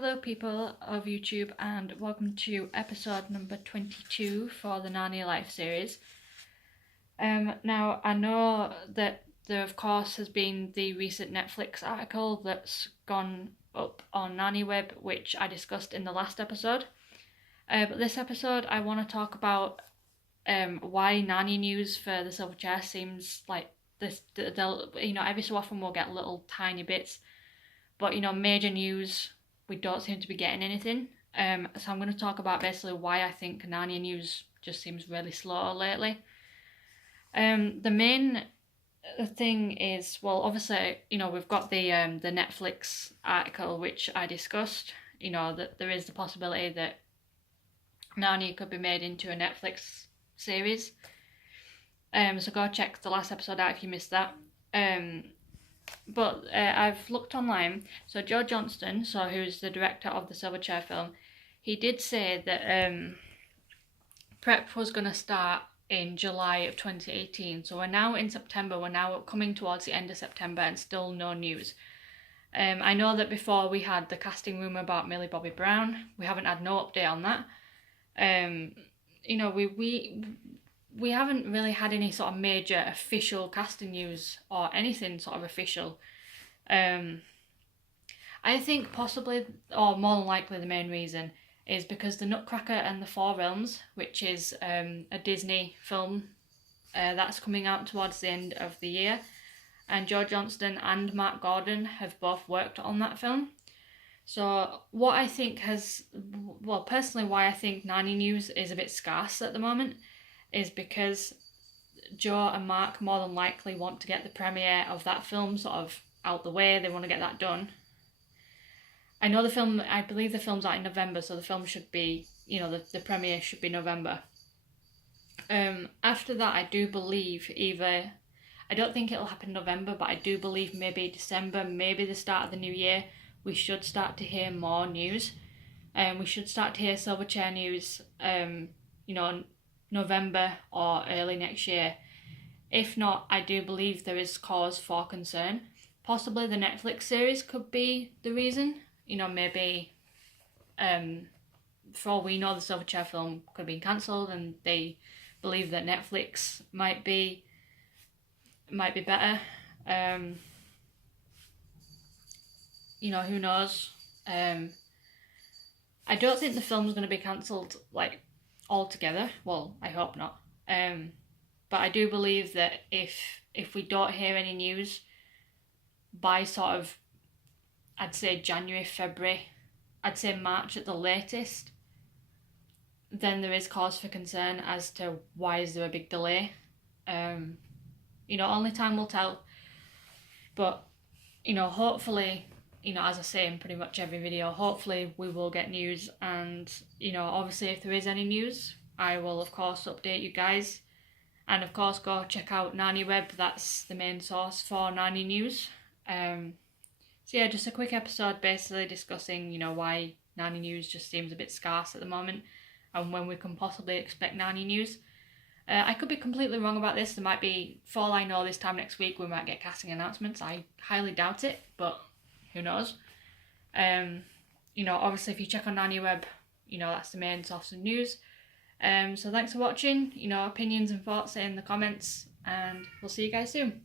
Hello people of YouTube and welcome to episode number 22 for the Narnia Life series. Now I know that there of course has been the recent Netflix article that's gone up on Narnia Web, which I discussed in the last episode. But this episode I want to talk about why Narnia news for the Silver Chair seems like this. Every so often we'll get little tiny bits, but major news we don't seem to be getting anything. So I'm going to talk about basically why I think Narnia news just seems really slow lately. The main thing is, well, obviously, we've got the Netflix article which I discussed. That there is the possibility that Narnia could be made into a Netflix series. So go check the last episode out if you missed that. But I've looked online. So Joe Johnston, who's the director of the Silverchair film, he did say that prep was going to start in July of 2018. So we're now in September. We're now coming towards the end of September and still no news. I know that before we had the casting rumour about Millie Bobby Brown. We haven't had no update on that. We haven't really had any sort of major official casting news or anything sort of official. I think possibly, or more than likely, the main reason is because The Nutcracker and the Four Realms, which is a Disney film that's coming out towards the end of the year, and Joe Johnston and Mark Gordon have both worked on that film. So what I think personally why I think Narnia news is a bit scarce at the moment is because Joe and Mark more than likely want to get the premiere of that film sort of out the way. They want to get that done. I believe the film's out in November, so the film should be, the premiere should be November. After that, I do believe I don't think it'll happen in November, but I do believe maybe December, maybe the start of the new year, we should start to hear more news. We should start to hear Silverchair news, November or early next year. If not, I do believe there is cause for concern. Possibly the Netflix series could be the reason. Maybe for all we know, the Silverchair film could have been cancelled and they believe that Netflix might be better. Who knows? I don't think the film's going to be cancelled altogether. Well, I hope not. But I do believe that if we don't hear any news by sort of, I'd say January, February, I'd say March at the latest, then there is cause for concern as to why is there a big delay. Only time will tell. But, hopefully, as I say in pretty much every video, hopefully we will get news, and obviously if there is any news I will of course update you guys, and of course go check out Narnia Web. That's the main source for Narnia news. So yeah, just a quick episode basically discussing why Narnia news just seems a bit scarce at the moment and when we can possibly expect Narnia news. I could be completely wrong about this. There might be, for all I know, this time next week we might get casting announcements. I highly doubt it, but who knows? Obviously if you check on Narnia Web, that's the main source of news. So thanks for watching. Opinions and thoughts in the comments, and we'll see you guys soon.